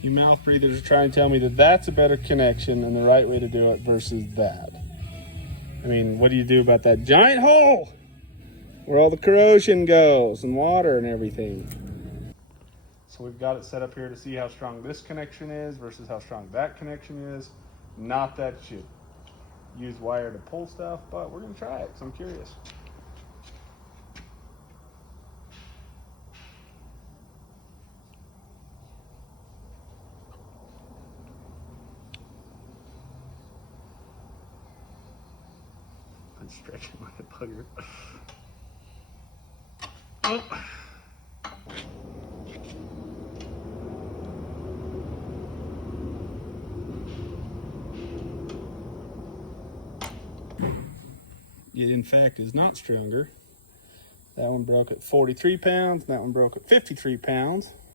You mouth breathers are trying to tell me that that's a better connection and the right way to do it versus that. I mean, what do you do about that giant hole where all the corrosion goes and water and everything? So we've got it set up here to see how strong this connection is versus how strong that connection is. Not that you use wire to pull stuff, but we're gonna try it because I'm curious. I'm stretching like a bugger. Oh. It in fact is not stronger. That one broke at 43 pounds, and that one broke at 53 pounds.